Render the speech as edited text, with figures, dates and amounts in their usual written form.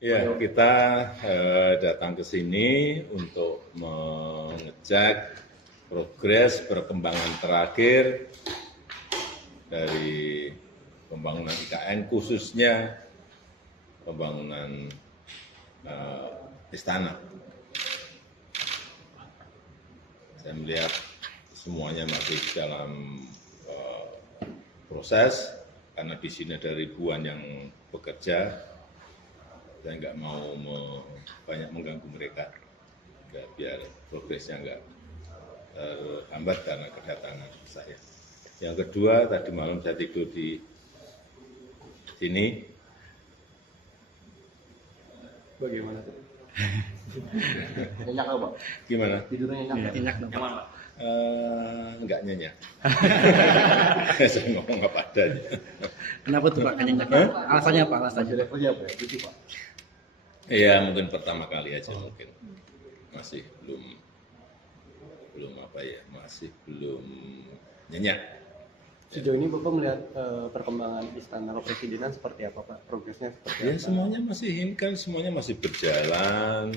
Ya, kita datang ke sini untuk mengecek progres perkembangan terakhir dari pembangunan IKN, khususnya pembangunan istana. Saya melihat semuanya masih dalam proses, karena di sini ada ribuan yang bekerja. Saya nggak mau banyak mengganggu mereka, biar progresnya nggak terhambat karena kedatangan saya. Yang kedua, tadi malam saya tidur di sini. Bagaimana tuh? Nyenyak nggak, Pak? Gimana? Tidurnya nyenyak? Nyenyak dong, Pak. Enggak nyenyak. Saya ngomong apa adanya. Kenapa tuh Pak nyenyak? Alasannya apa? Alasannya? Levelnya apa ya? Gitu, Pak. Iya, mungkin pertama kali aja mungkin. Masih belum apa ya, masih belum nyenyak. Sejauh ini Bapak melihat perkembangan Istana Kepresidenan seperti apa, Pak? Progresnya seperti Ya, apa? semuanya masih ini kan, semuanya masih berjalan.